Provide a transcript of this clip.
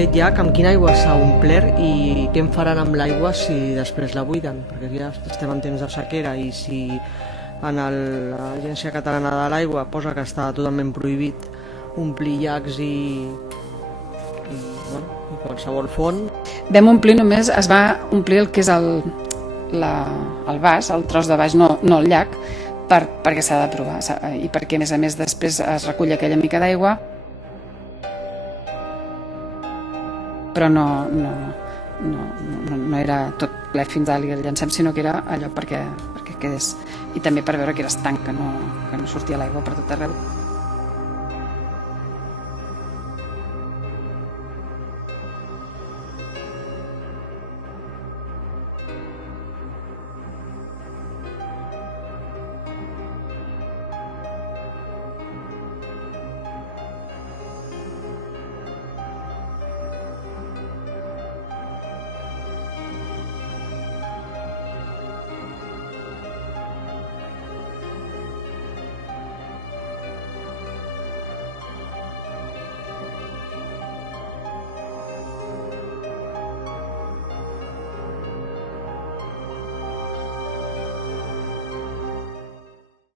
aquest llac amb quina aigua s'ha omplert i què en faran amb l'aigua si després la buiden, perquè ja estem en temps de sequera i si en l'Agència Catalana de l'Aigua posa que està totalment prohibit omplir llacs i qualsevol font. Vam omplir només, es va omplir el que és el vas, el tros de baix, no el llac, perquè s'ha de provar i perquè a més després es recull aquella mica d'aigua, però no era tot ple fins dalt i el llancem, sinó que era allò perquè quedés, i també per veure que era estanc, que no sortia l'aigua per tot arreu.